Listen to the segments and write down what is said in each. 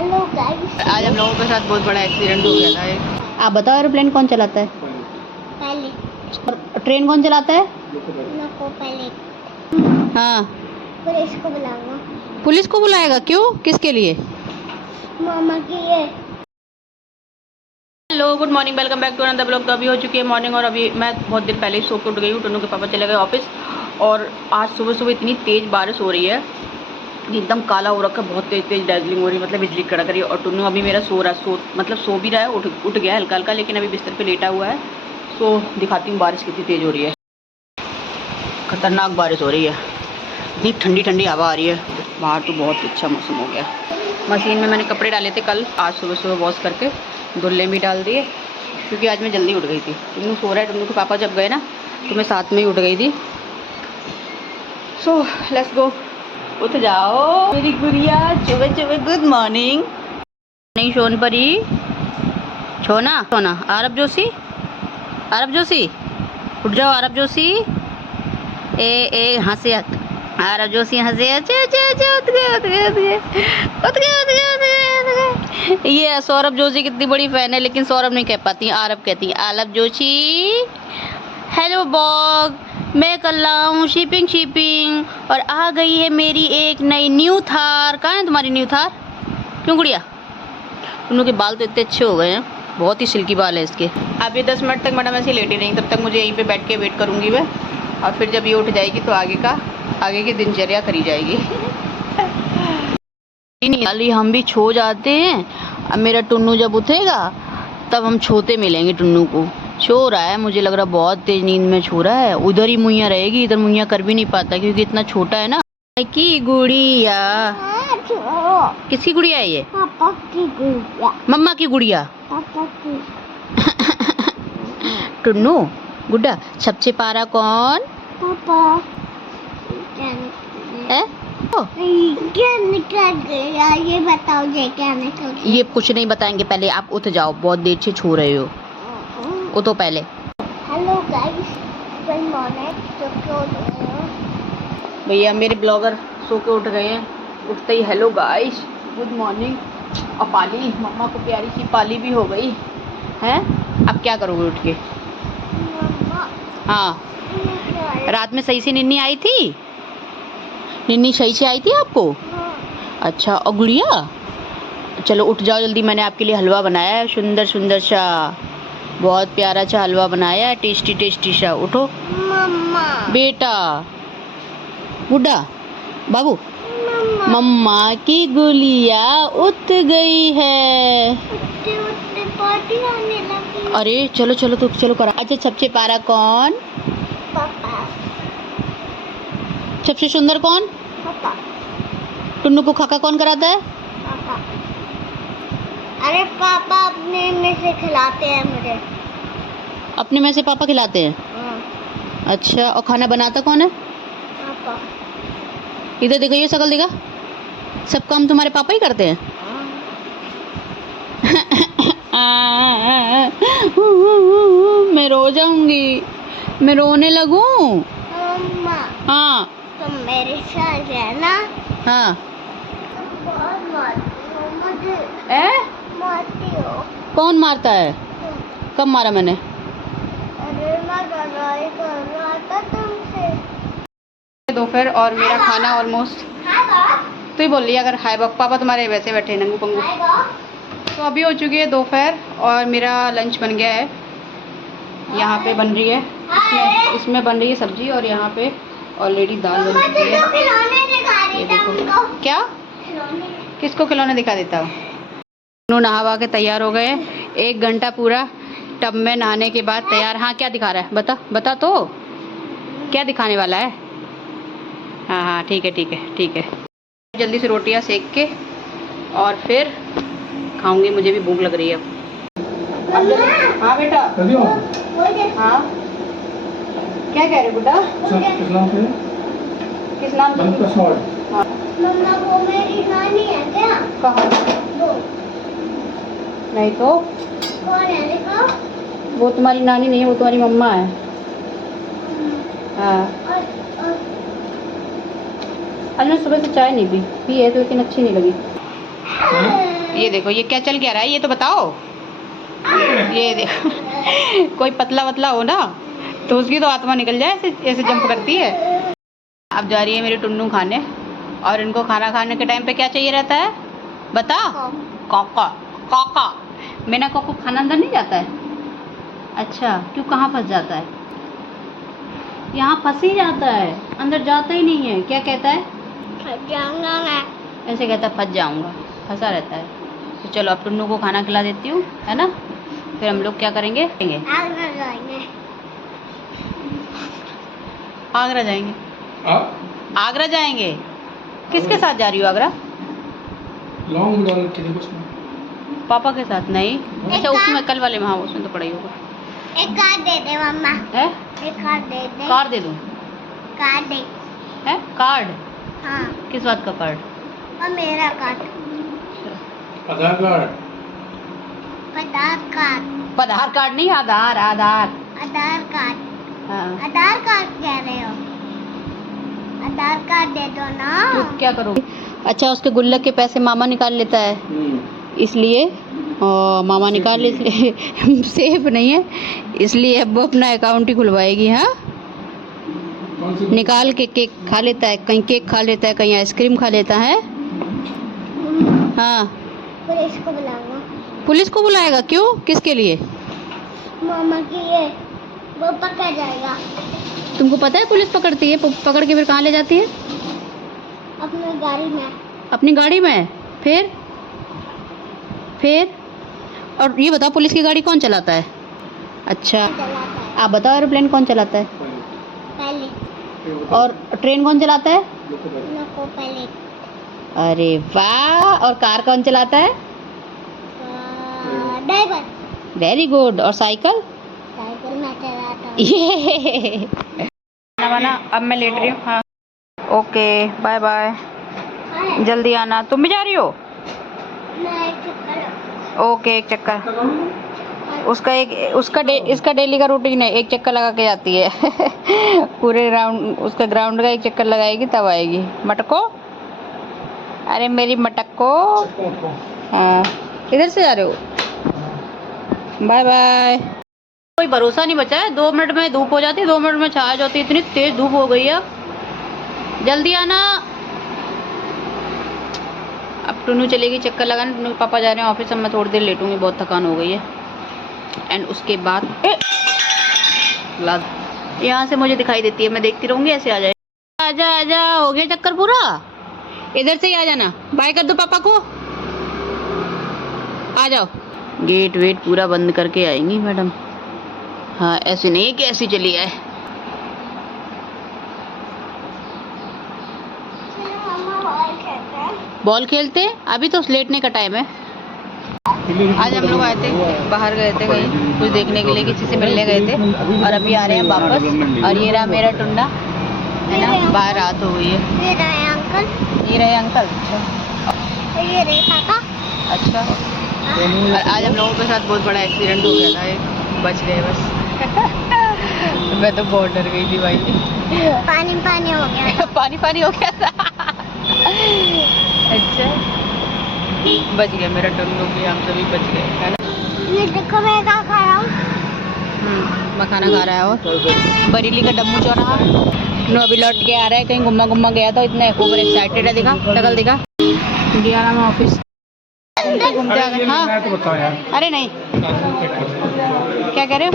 Hello guys, आज हम लोगों के साथ बहुत बड़ा एक्सीडेंट हो गया था आप बताओ, एरोप्लेन कौन चलाता है? पहले और ट्रेन कौन चलाता है? नको पहले हाँ, पुलिस को बुलाऊंगा। पुलिस को बुलाएगा? क्यों, किसके लिए? मामा की है। Hello, good morning, welcome back to another blog. तो अभी हो चुकी है मॉर्निंग और अभी मैं बहुत देर पहले ही सो के उठ गई हूँ। टन्नू के पापा चले गए ऑफिस और आज सुबह सुबह इतनी तेज़ बारिश हो रही है, एकदम काला हो रखा है, बहुत तेज़ तेज़ डार्जिलिंग हो रही है, मतलब बिजली कड़क रही है। और टन्नू अभी मेरा सो भी रहा है, उठ गया हल्का हल्का, लेकिन अभी बिस्तर पे लेटा हुआ है। सो दिखाती हूँ बारिश कितनी तेज़ हो रही है। खतरनाक बारिश हो रही है, इतनी ठंडी ठंडी हवा आ रही है बाहर, तो बहुत अच्छा मौसम हो गया। मशीन में मैंने कपड़े डाले थे कल, आज सुबह सुबह वॉश करके धुल्ले भी डाल दिए, क्योंकि आज मैं जल्दी उठ गई थी। टन्नू सो रहा है, टन्नू के पापा जब गए ना तो मैं साथ में ही उठ गई थी। सो लेट्स गो, उठ जाओ मेरी गुड़िया, सुबह सुबह गुड मॉर्निंग। नहीं सोनपरी, छोना सोना, आरब जोशी, आरब जोशी उठ जाओ, आरब जोशी, ए हंसे, आरब जोशी हंसे, अच्छे अच्छे अच्छे, उठ गए उठ गए उठ गए उठ गए उठ गए उठ गए उठ गए। ये सौरभ जोशी कितनी बड़ी फैन है, लेकिन सौरभ नहीं कह पाती, आरब कहती है। आरब जोशी, हेलो बॉग, मैं कर रहा हूँ शिपिंग और आ गई है मेरी एक नई न्यू थार। कहाँ है तुम्हारी न्यू थार? क्यों गुड़िया? उन के बाल तो इतने अच्छे हो गए हैं, बहुत ही सिल्की बाल है इसके। अभी 10 मिनट तक मैडम ऐसे लेटी रहेंगी, तब तक मुझे यहीं पे बैठ के वेट करूँगी मैं, और फिर जब ये उठ जाएगी तो आगे की दिनचर्या करी जाएगी। नहीं, हम भी छो जाते हैं। अब मेरा टुन्नू जब उठेगा तब हम छोते मिलेंगे। टुन्नू को छो रहा है, मुझे लग रहा है बहुत तेज नींद में छो रहा है। उधर ही मुइया रहेगी, इधर मुइया कर भी नहीं पाता क्योंकि इतना छोटा है ना। की गुड़िया, किसकी गुड़िया है ये? पापा की गुड़िया। मम्मा की गुड़िया, पापा की। टुन्नू गुड्डा, सबसे पारा कौन? पापा है? क्या निकल गया, ये बताओ, ये क्या निकल गया? ये कुछ नहीं बताएंगे, पहले आप उठ जाओ, बहुत देर से छो रहे हो, उठो पहले। Hello guys, good morning. तो क्यों उठ रहे हो? भैया मेरे ब्लॉगर सो के उठ गए हैं, उठते ही हेलो गाइस गुड मॉर्निंग। और पाली, मम्मा को प्यारी सी पाली भी हो गई है। अब क्या करोगे उठ के? मम्मा, हाँ, रात में सही से निन्नी आई थी? निन्नी सही से आई थी आपको? अच्छा, और गुड़िया चलो उठ जाओ जल्दी, मैंने आपके लिए हलवा बनाया है, सुंदर सुंदर सा, बहुत प्यारा सा हलवा बनाया है, टेस्टी टेस्टी सा। उठो मम्मा, बेटा, गुड्डा बाबू, मम्मा की गुड़िया उठ गई है। उठते उठते पार्टी आने लगी। अरे चलो चलो तो चलो करा। अच्छा, सबसे प्यारा कौन? पापा। सबसे सुंदर कौन? पापा। टुन्नू को खाका कौन कराता है? पापा। अरे पापा अपने में से खिलाते हैं मुझे। अपने में से पापा खिलाते हैं? अच्छा, और खाना बनाता कौन है? पापा। इधर देखो, ये शकल देखा, सब काम तुम्हारे पापा ही करते हैं। मैं रो जाऊंगी, मैं रोने लगूं। मम्मा, हाँ तुम मेरे साथ रहना। हाँ। तुम बहुत मारती हो मुझे। मारती हो। कौन मारता है? कब मारा मैंने? अरे मैं लड़ाई कर रहा था तुमसे। दोपहर और मेरा खाना ऑलमोस्ट, तो ही बोल रही है अगर हाय बक, पापा तुम्हारे वैसे बैठे नंगू पंगू। तो अभी हो चुकी है दोपहर और मेरा लंच बन गया है। यहाँ पे बन रही है, इसमें बन रही है सब्जी, और यहाँ पे ऑलरेडी दाल बन चुकी है। ये देखो, क्या किसको खिलौने दिखा देता हूँ। दोनों नहा के तैयार हो गए, 1 घंटा पूरा टब में नहाने के बाद तैयार। हाँ, क्या दिखा रहा है? बता बता तो, क्या दिखाने वाला है? हाँ हाँ, ठीक है ठीक है ठीक है। जल्दी से रोटियां सेक के और फिर खाऊंगी, मुझे भी भूख लग रही है अब जल्दी। हाँ बेटा, हाँ क्या कह रहे बेटा? किस नाम से? हाँ। मम्मा, वो मेरी नानी है क्या? कहाँ? नहीं तो कौन है देखो? वो तुम्हारी नानी नहीं है, वो तुम्हारी मम्मा है। हाँ, आज मैं सुबह से चाय नहीं पी है तो लेकिन अच्छी नहीं लगी। ये देखो ये क्या चल क्या रहा है, ये तो बताओ। ये देखो कोई पतला वतला हो ना तो उसकी तो आत्मा निकल जाए, ऐसे ऐसे जंप करती है। अब जा रही है मेरी टुन्नू खाने, और इनको खाना खाने के टाइम पे क्या चाहिए रहता है बता? काका काका। मैंने को खाना अंदर नहीं जाता है? अच्छा क्यों, कहाँ फंस जाता है? यहाँ फंस ही जाता है, अंदर जाता ही नहीं है। क्या कहता है? फंस जाऊंगा मैं। ऐसे कहता है फंस जाऊंगा, फंसा रहता है। तो चलो अब टुन्नू को खाना खिला देती हूँ, है ना? फिर हम लोग क्या करेंगे? आगरा जाएंगे। आगरा जाएंगे? आगरा जाएंगे? किसके साथ जा रही हो आगरा? लॉन्ग डाल के देखो उसमें। पापा के साथ? नहीं। अच्छा उसमें कल वाले में, हाँ उसमें तो पड़ा ही होगा। एक कार्ड दे दे मम्मा। है? एक कार्ड दे दे। कार्ड दे दूँ? कार्ड दे। है कार्ड? हाँ। किस बात का कार्ड? और मेरा कार्ड। आधार कार्ड। आधार कार्ड। आधार कार्ड नहीं, आधार आधार। आधार कार्ड। हाँ। आधार कार्ड कह रहे हो? आधार कार्ड दे दो ना। तो क्या करोगे? अच्छा उसके गुल्लक के पैसे मामा निकाल लेता है, इसलिए मामा निकाल ले, इसलिए सेफ नहीं है, इसलिए अब वो अपना अकाउंट ही खुलवाएगी। हाँ निकाल के केक खा लेता है, कहीं केक खा लेता है, कहीं आइसक्रीम खा लेता है। हाँ पुलिस को बुलाऊंगा। पुलिस को बुलाएगा? क्यों, किसके लिए? मामा की ये वो पकड़ जाएगा। तुमको पता है पुलिस पकड़ती है? पकड़ के फिर कहाँ ले जाती है? अपनी गाड़ी में। अपनी गाड़ी में? फिर और ये बताओ पुलिस की गाड़ी कौन चलाता है? अच्छा चलाता है आप बताओ एरोप्लेन कौन चलाता है? पहले। और ट्रेन कौन चलाता है? नको पहले। अरे वाह, और कार कौन चलाता है? ड्राइवर। Very good. और साइकिल? साइकिल में चलाता हूँ। ये खाना अब मैं लेट रही हूँ। हाँ ओके बाय बाय, जल्दी आना। तुम भी जा रही हो? मैं एक चक्कर। ओके एक चक्कर। इसका डेली का रूटीन है, एक चक्कर लगा के जाती है पूरे ग्राउंड, उसका ग्राउंड का एक चक्कर लगाएगी तब आएगी। मटको, अरे मेरी मटको। हाँ इधर से जा रहे हो? Bye bye. कोई भरोसा नहीं बचा है, 2 मिनट में धूप हो जाती है, 2 मिनट में छाया जाती है, इतनी तेज धूप हो गई है। जल्दी आना। अब टुन्नू चलेगी चक्कर लगाने, टुन्नू के पापा जा रहे हैं ऑफिस, अब मैं थोड़ी देर लेटूंगी, बहुत थकान हो गई है। एंड उसके बाद यहाँ से मुझे दिखाई देती है, मैं देखती रहूंगी, ऐसे आ जाए। आजा आजा, हो गया चक्कर पूरा, इधर से ही आ जाना। बाय कर दो पापा को, आ जाओ। गेट वेट पूरा बंद करके आएंगी मैडम। हाँ ऐसे नहीं कि ऐसी चली आए। बॉल खेलते अभी तो लेटने का टाइम है। आज हम लोग आए थे, बाहर गए थे कहीं कुछ देखने के लिए, किसी से मिलने गए थे, और अभी आ रहे हैं वापस। और ये रहा मेरा टुन्ना, है ना, बाहर रात हो गई है। ये रहे अंकल। ये रहे अंकल। ये रहे पापा। अच्छा और आज हम लोगों के साथ बहुत बड़ा एक्सीडेंट हो गया था, एक बच गए बस मैं तो बहुत डर गई थी भाई। पानी पानी हो गया। पानी पानी हो गया था अच्छा बच गया मेरा टुन्नू भी, हम सभी बच गए, है ना। ये देखो मैं क्या खा रहा हूँ। मैं खाना खा रहा है। और बरेली का डम्मू चौराहा, टुन्नू अभी लौट के आ रहा है, कहीं घुमा घुमा गया था, इतना ओवर एक्साइटेड है, दिखा शकल दिखा। गया ना मैं ऑफिस, घूमते आ गए। हाँ तो बताओ यार। अरे नहीं, क्या कह रहे हो?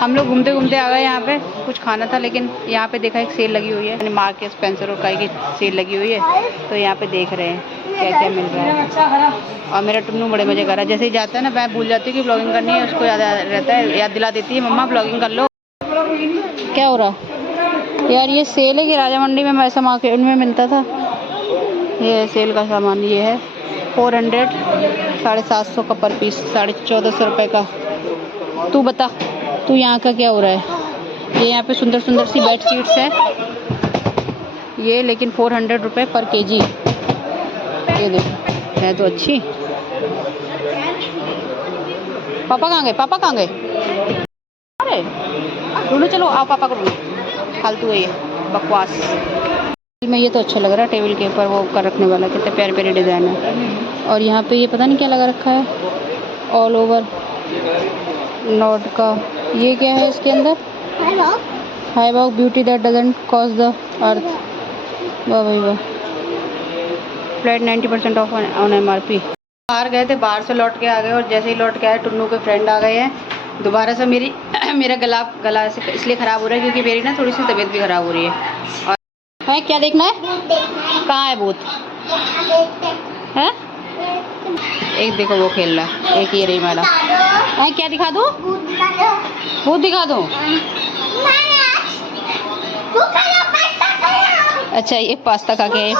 हम लोग घूमते घूमते आ गए, यहाँ पे कुछ खाना था, लेकिन यहाँ पे देखा एक सेल लगी हुई है, माँ के स्पेंसर और काई की सेल लगी हुई है, तो यहाँ पे देख रहे हैं क्या क्या मिल रहा है। और मेरा टुन्नू बड़े मजे कर रहा है, जैसे ही जाता है ना मैं भूल जाती हूँ कि ब्लॉगिंग करनी है, उसको याद रहता है, याद दिला देती है मम्मा ब्लॉगिंग कर लो। क्या हो रहा यार? ये सेल है कि राजा मंडी में ऐसा मार्केट में मिलता था, ये सेल का सामान ये है 400, 750 का पर पीस, 1450 रुपये का। तू बता, तू यहाँ का क्या हो रहा है? ये यहाँ पे सुंदर सुंदर सी बेड शीट्स है ये, लेकिन 400 रुपये पर केजी। ये देखो है तो अच्छी। पापा कहाँ गए? पापा कहाँ गए? अरे ढूंढो, चलो आओ पापा को ढूंढो, फालतू है ये बकवास। में ये तो अच्छा लग रहा है, टेबल के ऊपर वो कर रखने वाला, कितने प्यारे प्यारे डिज़ाइन है। और यहाँ पे ये पता नहीं क्या लगा रखा है, ऑल ओवर नॉट का। ये क्या है इसके अंदर? High walk beauty that doesn't cost the earth. वाह भाई वाह। Flat 90% of on MRP। बाहर गए थे, बाहर से लौट के आ गए, और जैसे ही लौट के आए टुन्नू के फ्रेंड आ गए हैं दोबारा से। मेरा गला इसलिए ख़राब हो रहा है क्योंकि मेरी ना थोड़ी सी तबीयत भी ख़राब हो रही है। और है क्या देखना है? कहाँ है भूत? है एक देखो वो खेल रहा है, एक ये रही मैडम है। क्या दिखा दूँ? भूत दिखा दूँ? अच्छा ये पास्ता खा के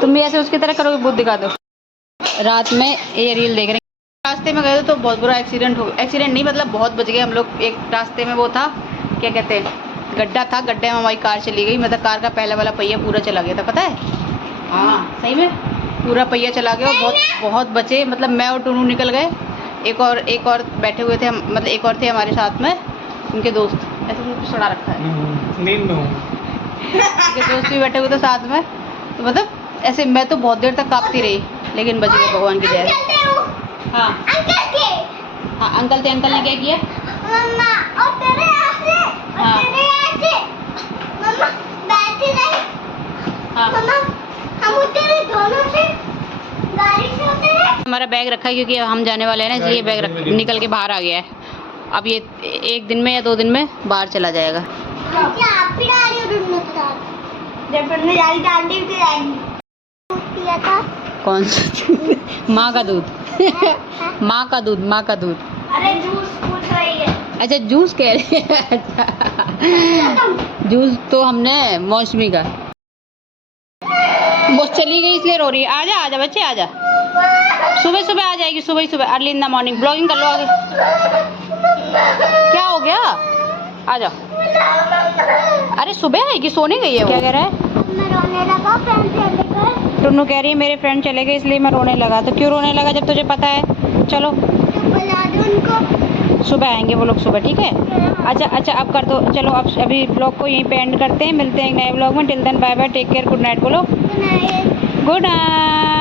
तुम भी ऐसे उसकी तरह करोगे? भूत दिखा दो। रात में ये रील देख रहे हैं, रास्ते में गए तो बहुत बुरा एक्सीडेंट हो, एक्सीडेंट नहीं मतलब बहुत बच गए हम लोग। एक रास्ते में वो था, क्या कहते हैं, गड्ढा था, गड्ढे में हमारी कार चली गई, मतलब कार का पहला वाला पहिया पूरा चला गया था, पता है? हाँ सही में पूरा पहिया चला गया, और बहुत बचे, मतलब मैं और टुनू निकल गए। एक और बैठे हुए थे, मतलब एक और थे हमारे साथ में, उनके दोस्त, ऐसे कुछ सड़ा रखा है, नींद में हूँ। उनके दोस्त भी बैठे हुए थे साथ में, तो मतलब ऐसे मैं तो बहुत देर तक कांपती रही, लेकिन बच गए भगवान की दया। हाँ हाँ अंकल थे। अंकल ने क्या किया? मम्मा और तेरे यहाँ से, हाँ। और तेरे यहाँ से मम्मा बैठी रही। हाँ मम्मा हम तेरे दोनों से गाड़ी से उतरे। हमारा बैग रखा है क्योंकि हम जाने वाले हैं ना, इसलिए बैग निकल के बाहर आ गया है। अब ये 1 दिन में या 2 दिन में बाहर चला जाएगा। क्या आप भी डाली हो टुन्नू के साथ? जब टुन्नू जाली डालती तो जाएगी। पिया था? कौन सा? माँ का दूध। माँ का दूध, माँ का दूध। अरे जूस पूछ रही है। अच्छा जूस कह रहे हैं। अच्छा जूस तो हमने मौसमी का। वो चली गई इसलिए रो रही है। आजा आजा बच्चे आजा, सुबह सुबह आ जाएगी, सुबह ही सुबह, early in the morning. Blogging कर लो आगे। क्या हो गया? आजा। अरे सुबह आएगी, सोने गई है वो। क्या कह रहा है? मैं रोने लगा, फ्रेंड से लेकर। टुन्नू कह रही है मेरे फ्रेंड चले गए इसलिए मैं रोने लगा। तो क्यों रोने लगा जब तुझे पता है? चलो तो बुला दो उनको। सुबह आएंगे वो लोग, सुबह, ठीक है? अच्छा अब कर दो, चलो अब अभी ब्लॉग को यहीं पे एंड करते हैं, मिलते हैं एक नए ब्लॉग में। Till then bye bye, take care, good night बोलो। Good night. Good night.